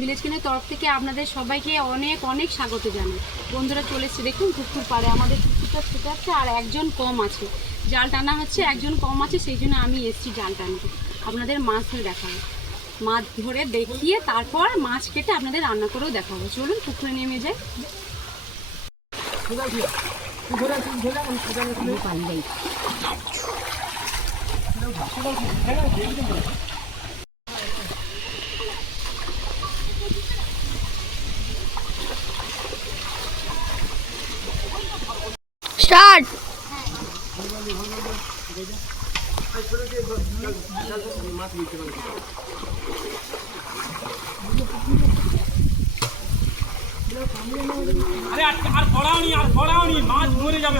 Village কিনের তরফ থেকে আপনাদের সবাইকে অনেক অনেক স্বাগত জানাই। বন্ধুরা চলে এসছে, দেখুন পুকুর পাড়ে, আমাদের পুকুরটা ছুটে যাচ্ছে আর একজন কম আছে। জাল টানা হচ্ছে, একজন কম আছে, সেই জন্য আমি এসেছি জাল টানতে। আপনাদের মাছ ধরে দেখাবো। মাছ ধরে দেখিয়ে তারপর মাছ কেটে আপনাদের রান্না করেও দেখাবো। চলুন পুকুরে নেমে যাই। স্টার্ট। আরে আর পড়াওনি আর পড়াওনি মাছ মরে যাবে।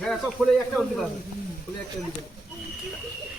হ্যাঁ সব খুলে একটা উল্টে দাও খুলে একটা উল্টে দাও।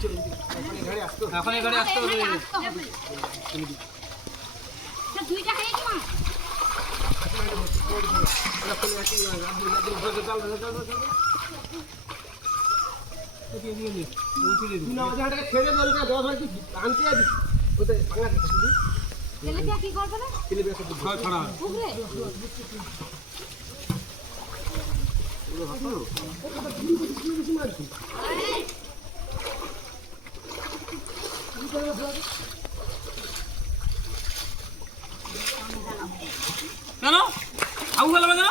এখন এই গাড়ি আসতে হবে। তুই না ওজাটাকে ছেড়ে দে ওটা দশ হয় আনতে যাবি ওতে ভাঙা দিচ্ছি কি করবে না ছেলে বেশ ছড়া ছড়া পুকুরে কেন আউ গেল কেন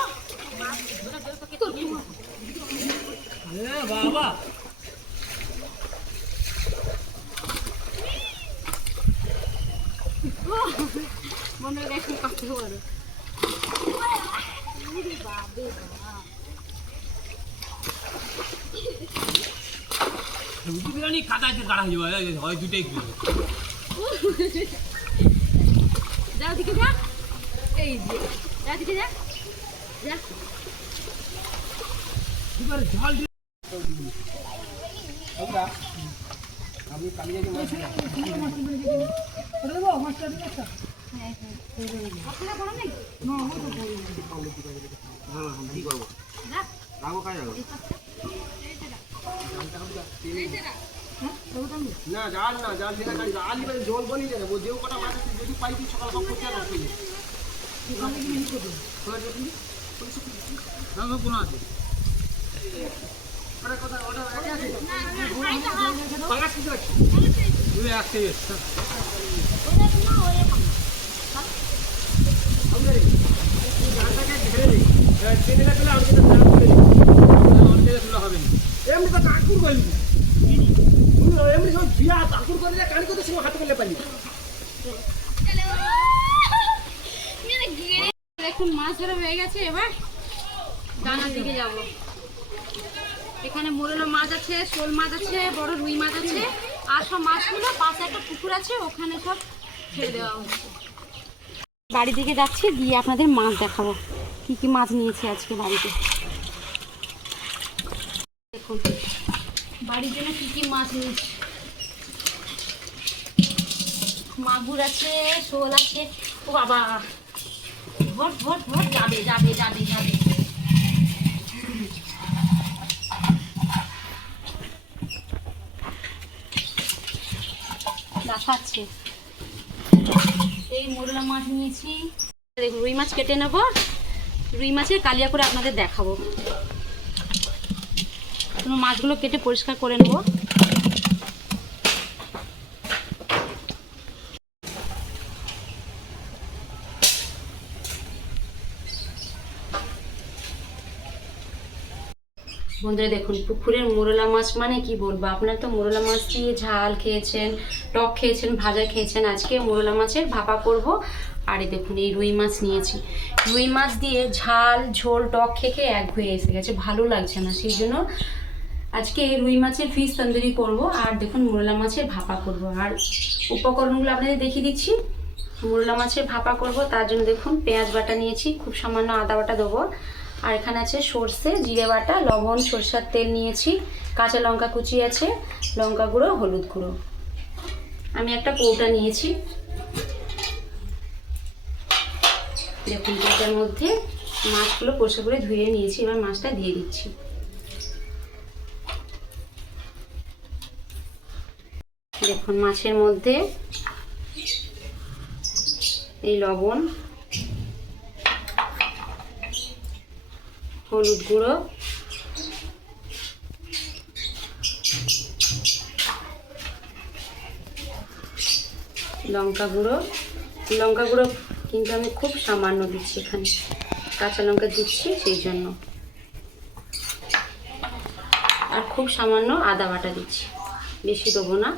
এ বাবা বন্ধুরা দেখুন কত বড় রুটি বিরিয়ানি কাদাইতে কাটা হয়ে যাবে হয় দুটাই যাও দিকে যা। এই যে যা দিকে যা। যা। ঝাল আমি কালি যাই মাছ আপনারা করো নাই কি করব যা রাগো কাজ রাগো না না, জাল দিলে কাজ জাল দিলে জল বনি যাবে ও কটা মাছ আছে, যদি পাই সকাল সব করতে না কোনো আছে। ওটা কথা ওটা একে আছে? যেটা করে দিই অনেক জায়গায় তুলা হবে না। এমনি তো কাকুর করলি এমনি সব বিয়া কানি হাতে করলে পারি দেখুন মাছ ধরা হয়ে গেছে, এবার ডানার দিকে যাব। এখানে মোরলা মাছ আছে, শোল মাছ আছে, বড় রুই মাছ আছে, আর সব মাছগুলো পাশে একটা পুকুর আছে, ওখানে সব ছেড়ে দেওয়া হচ্ছে। বাড়ি থেকে যাচ্ছি, দিয়ে আপনাদের মাছ দেখাবো। কি কি মাছ নিয়েছি আজকে বাড়িতে। দেখুন। বাড়ির জন্য কি কি মাছ নিয়েছি? মাগুর আছে, শোল আছে। ও বাবা! Vote vote vote! যাবে যাবে যাবে যাবে। দেখাচ্ছে। এই মোরলা মাছ নিয়েছি। রুই মাছ কেটে নেব। রুই মাছের কালিয়া করে আপনাদের দেখাবো। মাছগুলো কেটে পরিষ্কার করে নেব। বন্ধুরা দেখুন, পুকুরের মোরলা মাছ মানে কি বলব? আপনারা তো মোরলা মাছ দিয়ে ঝাল খেয়েছেন, টক খেয়েছেন, ভাজা খেয়েছেন, আজকে মোরলা মাছের ভাপা করব। আর দেখুন, এই রুই মাছ নিয়েছি। রুই মাছ দিয়ে ঝাল, ঝোল, টক খেয়ে খেয়ে এক হয়ে এসে গেছে, ভালো লাগছে না, সেই জন্য আজকে রুই মাছের ফিশ তন্দুরি করব, আর দেখুন মোরলা মাছের ভাপা করব। আর উপকরণগুলো আপনাদের দেখিয়ে দিচ্ছি। মোরলা মাছের ভাপা করব, তার জন্য দেখুন পেঁয়াজ বাটা নিয়েছি, খুব সামান্য আদা বাটা দেবো। আর এখানে আছে সর্ষে, জিরে বাটা, লবণ, সরষের তেল নিয়েছি, কাঁচা লঙ্কা কুচি আছে, লঙ্কা গুঁড়ো, হলুদ গুঁড়ো। আমি একটা কৌটা নিয়েছি। দেখুন কৌটার মধ্যে মাছগুলো পরিষ্কার করে ধুয়ে নিয়েছি, এবার মাছটা দিয়ে দিচ্ছি। দেখুন, মাছের মধ্যে এই লবণ, হলুদ গুঁড়ো, লঙ্কা গুঁড়ো। লঙ্কা গুঁড়ো কিন্তু আমি খুব সামান্য দিচ্ছি এখানে। কাঁচা লঙ্কা দিচ্ছি সেই জন্য। আর খুব সামান্য আদা বাটা দিচ্ছি। বেশি দেবো না।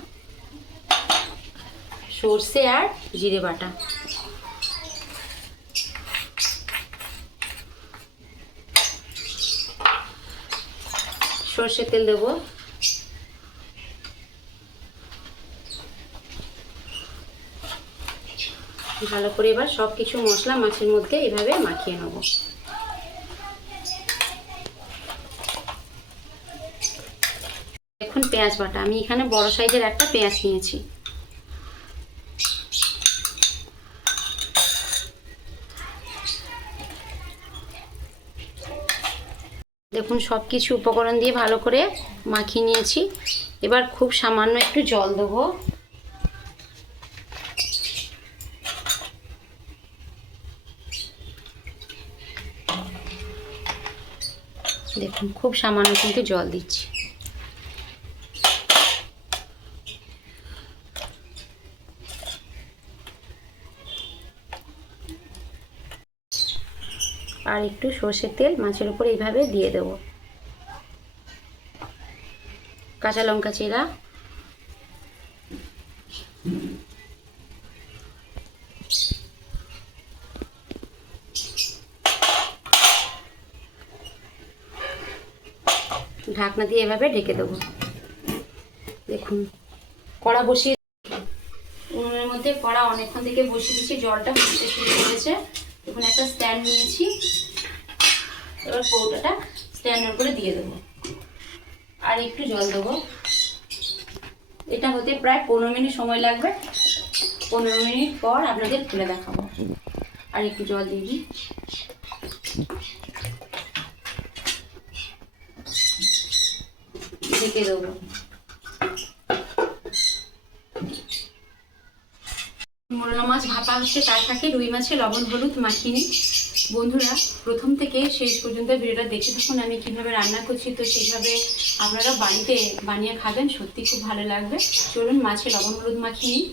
সর্ষে আর জিরে বাটা। সর্ষের তেল দেবো। ভালো করে এবার সব কিছু মশলা মাছের মধ্যে এভাবে মাখিয়ে নেব। এখন পেঁয়াজ বাটা। আমি এখানে বড় সাইজের একটা পেঁয়াজ নিয়েছি। দেখুন সব কিছু উপকরণ দিয়ে ভালো করে মাখিয়ে নিয়েছি। এবার খুব সামান্য একটু জল দেবো। দেখুন, খুব সামান্য কিন্তু জল দিচ্ছি। আর একটু সর্ষের তেল মাছের উপর এইভাবে দিয়ে দেব। কাঁচা লঙ্কা চিরা। ঢাকনা দিয়ে এভাবে ঢেকে দেবো। দেখুন, কড়া বসিয়ে উনুনের মধ্যে কড়া অনেকক্ষণ থেকে বসিয়ে দিচ্ছি, জলটা ফুটতে শুরু করেছে। দেখুন, একটা স্ট্যান্ড নিয়েছি। এবার কৌটাটা স্ট্যান্ডের করে দিয়ে দেবো। আর একটু জল দেবো। এটা হতে প্রায় পনেরো মিনিট সময় লাগবে। পনেরো মিনিট পর আপনাদের খুলে দেখাবো। আর একটু জল দিয়ে দিই। ঢেকে দেবো। মোরলা মাছ ভাপা হচ্ছে, তার থাকে রুই মাছে লবণ, হলুদ, মাখিয়ে নিই। বন্ধুরা, প্রথম থেকে শেষ পর্যন্ত ভিডিওটা দেখে থাকুন আমি কীভাবে রান্না করছি। তো সেইভাবে আপনারা বাড়িতে বানিয়ে খাবেন, সত্যি খুব ভালো লাগবে। চলুন মাছে লবণ হলুদ মাখিয়ে নিই।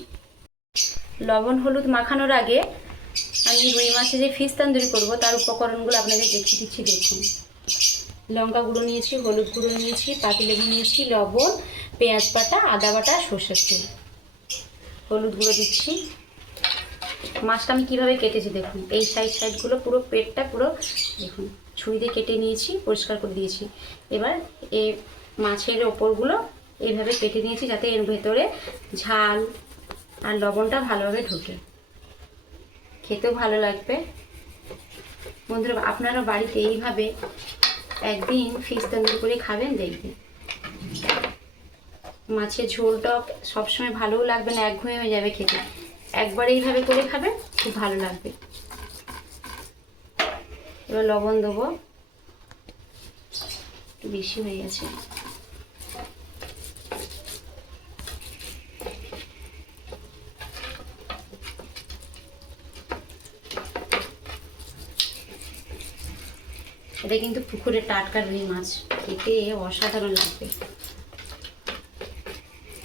লবণ হলুদ মাখানোর আগে আমি রুই মাছে যে ফিশ তান্দুরি করব, তার উপকরণগুলো আপনাদের দেখিয়ে দিচ্ছি, দেখুন। লঙ্কা গুঁড়ো নিয়েছি, হলুদ গুঁড়ো নিয়েছি পাতিলেবু নিয়েছি, লবণ, পেঁয়াজ বাটা আদা বাটা, সর্ষের তেল। হলুদ গুঁড়ো দিচ্ছি। মাছটা আমি কীভাবে কেটেছি দেখুন। এই সাইড সাইডগুলো পুরো পেটটা পুরো দেখুন ছুরিতে কেটে নিয়েছি, পরিষ্কার করে দিয়েছি। এবার এই মাছের ওপরগুলো এইভাবে কেটে নিয়েছি যাতে এর ভেতরে ঝাল আর লবণটা ভালোভাবে ঢোকে। খেতেও ভালো লাগবে। বন্ধুরা, আপনারা বাড়িতে এইভাবে একদিন ফিশ তন্দুরি করে খাবেন, দেখবেন। মাছের ঝোলটা সবসময় ভালোও লাগবে না, একঘেয়ে হয়ে যাবে খেতে। একবার এইভাবে করে খাবে, খুব ভালো লাগবে। এবার লবণ দেবো। একটু বেশি হয়ে গেছে। এটা কিন্তু পুকুরে টাটকা রুই মাছ, খেতে অসাধারণ লাগবে।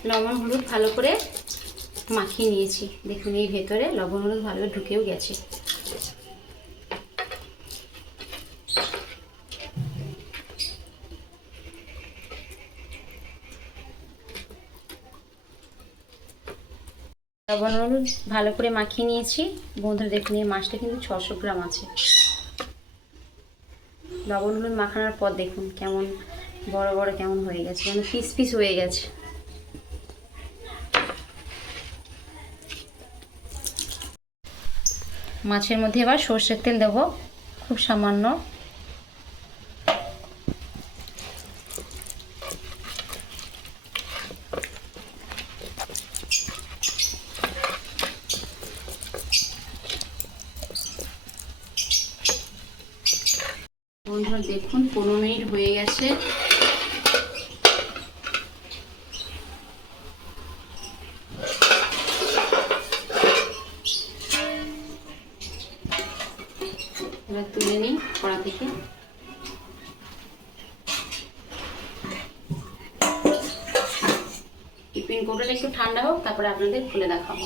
লবণ, হলুদ ভালো করে মাখিয়ে নিয়েছি। দেখুন, এই ভেতরে লবণ হলুদ ভালো ঢুকেও গেছে। লবণ হলুদ ভালো করে মাখিয়ে নিয়েছি। বন্ধুরা দেখুন, এই মাছটা কিন্তু ছশো গ্রাম আছে। লবণ হলুদ মাখানোর পর দেখুন কেমন, বড় বড় কেমন হয়ে গেছে। যেন পিস পিস হয়ে গেছে। মাছের মধ্যে এবার সর্ষের তেল দেবো খুব সামান্য। বন্ধুরা দেখুন পনেরো মিনিট হয়ে গেছে। নিই থেকে। একটু ঠান্ডা হোক, তারপরে আপনাদের খুলে দেখাবো।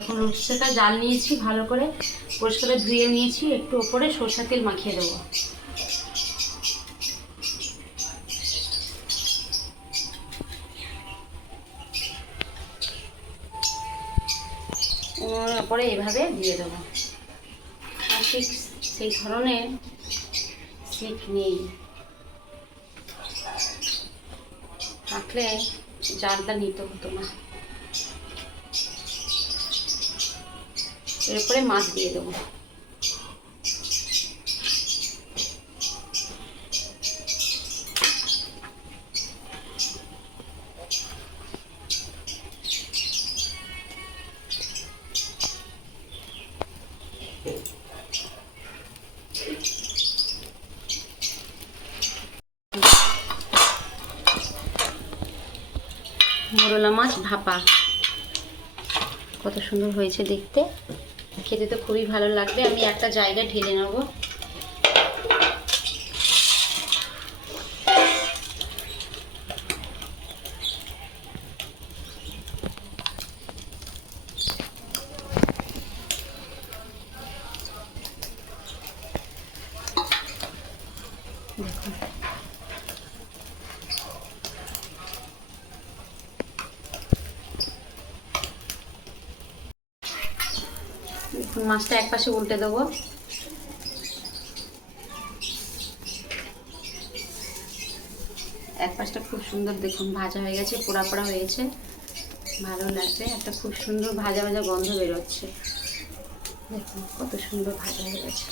এখন রসেটা জাল নিয়েছি ভালো করে। পরিষ্কার করে ধুয়ে নিয়েছি, একটু ওপরে সরষা তেল মাখিয়ে দেবো। তারপরে এভাবে দিয়ে দেবো। সেই ধরনের সিট নেই। থাকলে জালটা নিতে হতো না। এরপরে মাছ দিয়ে দেবো মোরলা মাছ ভাপা। কত সুন্দর হয়েছে দেখতে। খেতে তো খুবই ভালো লাগবে। আমি একটা জায়গায় ঢেলে নেব দেখুন দেখুন মাছটা এক পাশে উল্টে দেবো। এক পাশটা খুব সুন্দর দেখুন, ভাজা হয়ে গেছে, পোড়া পোড়া হয়েছে। ভালো লাগছে, একটা খুব সুন্দর ভাজা ভাজা গন্ধ বেরোচ্ছে। দেখুন কত সুন্দর ভাজা হয়ে গেছে।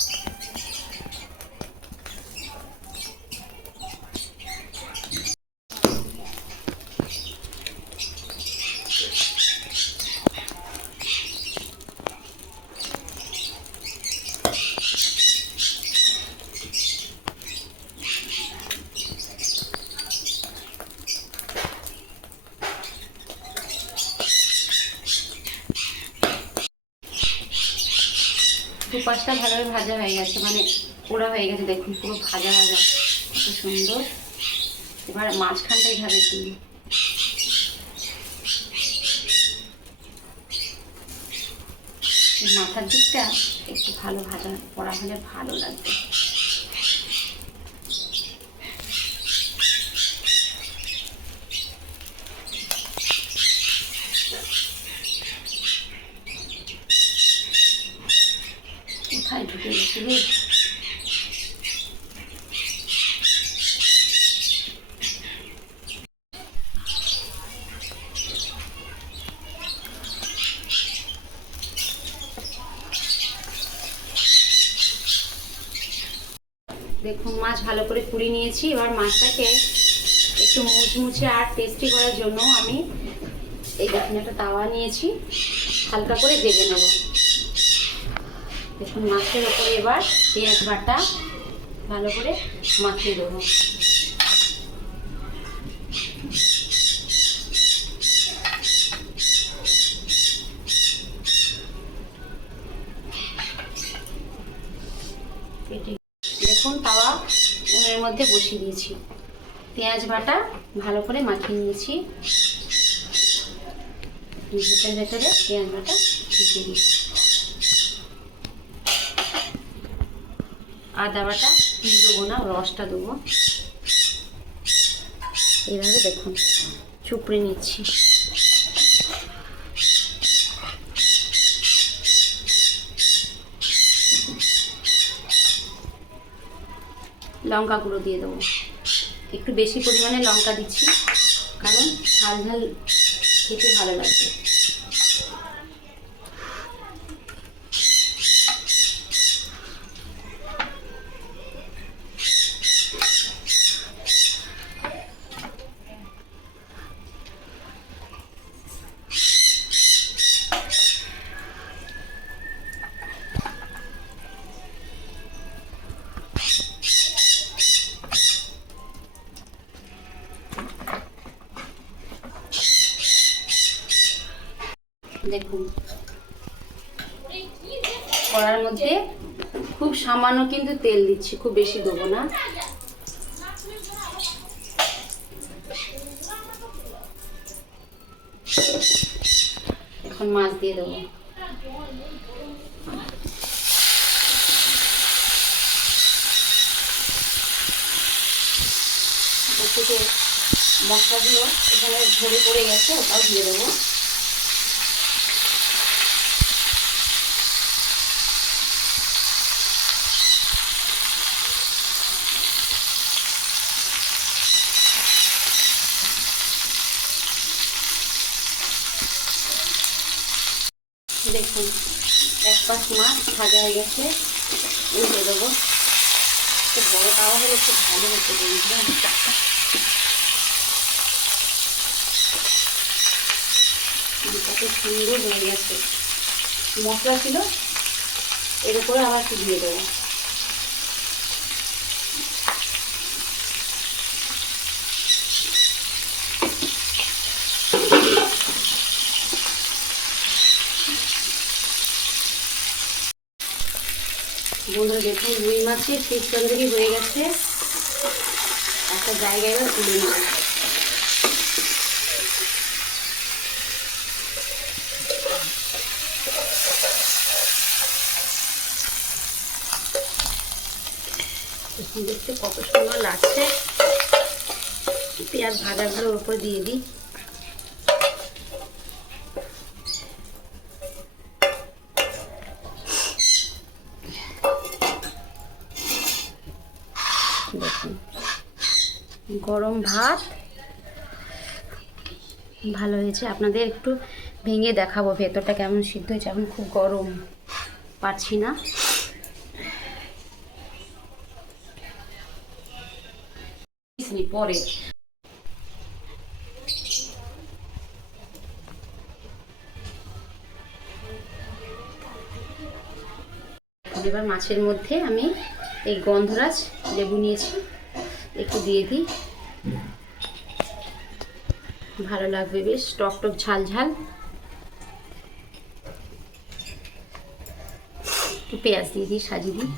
দুপাশটা ভালোভাবে ভাজা হয়ে গেছে মানে পোড়া হয়ে গেছে, দেখুন পুরো ভাজা ভাজা খুব সুন্দর। এবার মাঝখানটা এইভাবে দিই মাথার দিকটা একটু ভালো ভাজা, পড়া হলে ভালো লাগবে কোথায় ঢুকে গেছে শুধু দেখুন মাছ ভালো করে পুড়ে নিয়েছি এবার মাছটাকে একটু মুচমুচে আর টেস্টি করার জন্য আমি এই দেখুন, একটা তাওয়া নিয়েছি। হালকা করে ভেজে নেব। দেখুন, মাছের ওপরে এবার পেঁয়াজ বাটা ভালো করে মাখিয়ে দেবো কেটে দেখুন তাওয়া উনুনের মধ্যে বসিয়ে দিয়েছি। পেঁয়াজ বাটা ভালো করে মাখিয়ে নিয়েছি। ভেতরে ভেতরে পেঁয়াজ বাটা ঢুকিয়ে দিচ্ছি আদা বাটা দেবো না, রসটা দেবো। এইভাবে দেখুন, চুপড়ে নিচ্ছি। লঙ্কা গুঁড়ো দিয়ে দেবো। একটু বেশি পরিমাণে লঙ্কা দিচ্ছি, কারণ ঝাল ঝাল খেতে ভালো লাগবে। দেখুন। কড়ার মধ্যে খুব সামান্য কিন্তু তেল দিচ্ছি, খুব বেশি দেবো না। এখন মাছ দিয়ে দেবো। মশলাগুলো এখানে ঝরে পড়ে গেছে, ওটাও দিয়ে দেবো দেখুন এক পাশ মাছ ভাজা হয়ে গেছে। উল্টে দেবো খুব বড় তাওয়া হলে, খুব ভালো হতো কত সুন্দর হয়ে গেছে। মশলা ছিল, এর উপরে আবার একটু দিয়ে দেবো। বন্ধুরা দেখুন রুই মাছের পিস তন্দুরি হয়ে গেছে। একটা জায়গায় এবার তুলে নেব দেখতে কত সুন্দর লাগছে। পেঁয়াজ ভাজাগুলোর উপর দিয়ে দিই দেখুন গরম ভাত। ভালো হয়েছে। আপনাদের একটু ভেঙে দেখাবো। ভেতরটা কেমন সিদ্ধ হয়েছে? এখন খুব গরম। পাচ্ছি না পরে। এবার মাছের মধ্যে আমি এই গন্ধরাজ লেবু নিয়েছি। একটু দিয়ে দিই। ভালো লাগবে বেশ, টক টক ঝাল ঝাল। পেঁয়াজ দিয়ে দিই, সাজিয়ে দিই।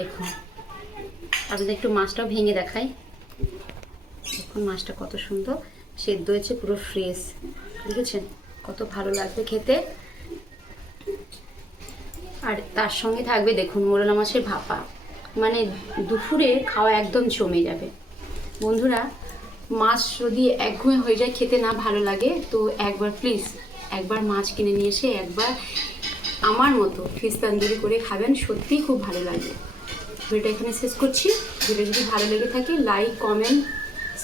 দেখুন আপনাদের একটু মাছটাও ভেঙে দেখাই। দেখুন মাছটা কত সুন্দর, সেদ্ধ হয়েছে পুরো ফ্রেশ দেখেছেন? কত ভালো লাগবে খেতে। আর তার সঙ্গে থাকবে দেখুন মোরলা মাছের ভাপা। মানে দুপুরে খাওয়া একদম জমে যাবে। বন্ধুরা, মাছ যদি একঘেয়ে হয়ে যায়, খেতে না ভালো লাগে, তো একবার প্লিজ একবার মাছ কিনে নিয়ে এসে একবার আমার মতো ফিস তন্দুরি করে খাবেন, সত্যিই খুব ভালো লাগে। ভিডিওটা এখানে শেষ করছি। ভিডিও যদি ভালো লেগে থাকে লাইক কমেন্ট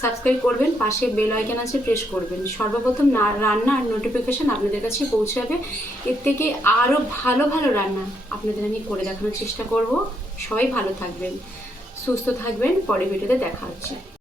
সাবস্ক্রাইব করবেন, পাশে বেল আইকন আছে প্রেস করবেন। সর্বপ্রথম রান্নার নোটিফিকেশান আপনাদের কাছে পৌঁছাবে। এর থেকে আরও ভালো ভালো রান্না আপনাদের আমি করে দেখানোর চেষ্টা করব। সবাই ভালো থাকবেন, সুস্থ থাকবেন, পরে ভিডিওতে দেখা হচ্ছে।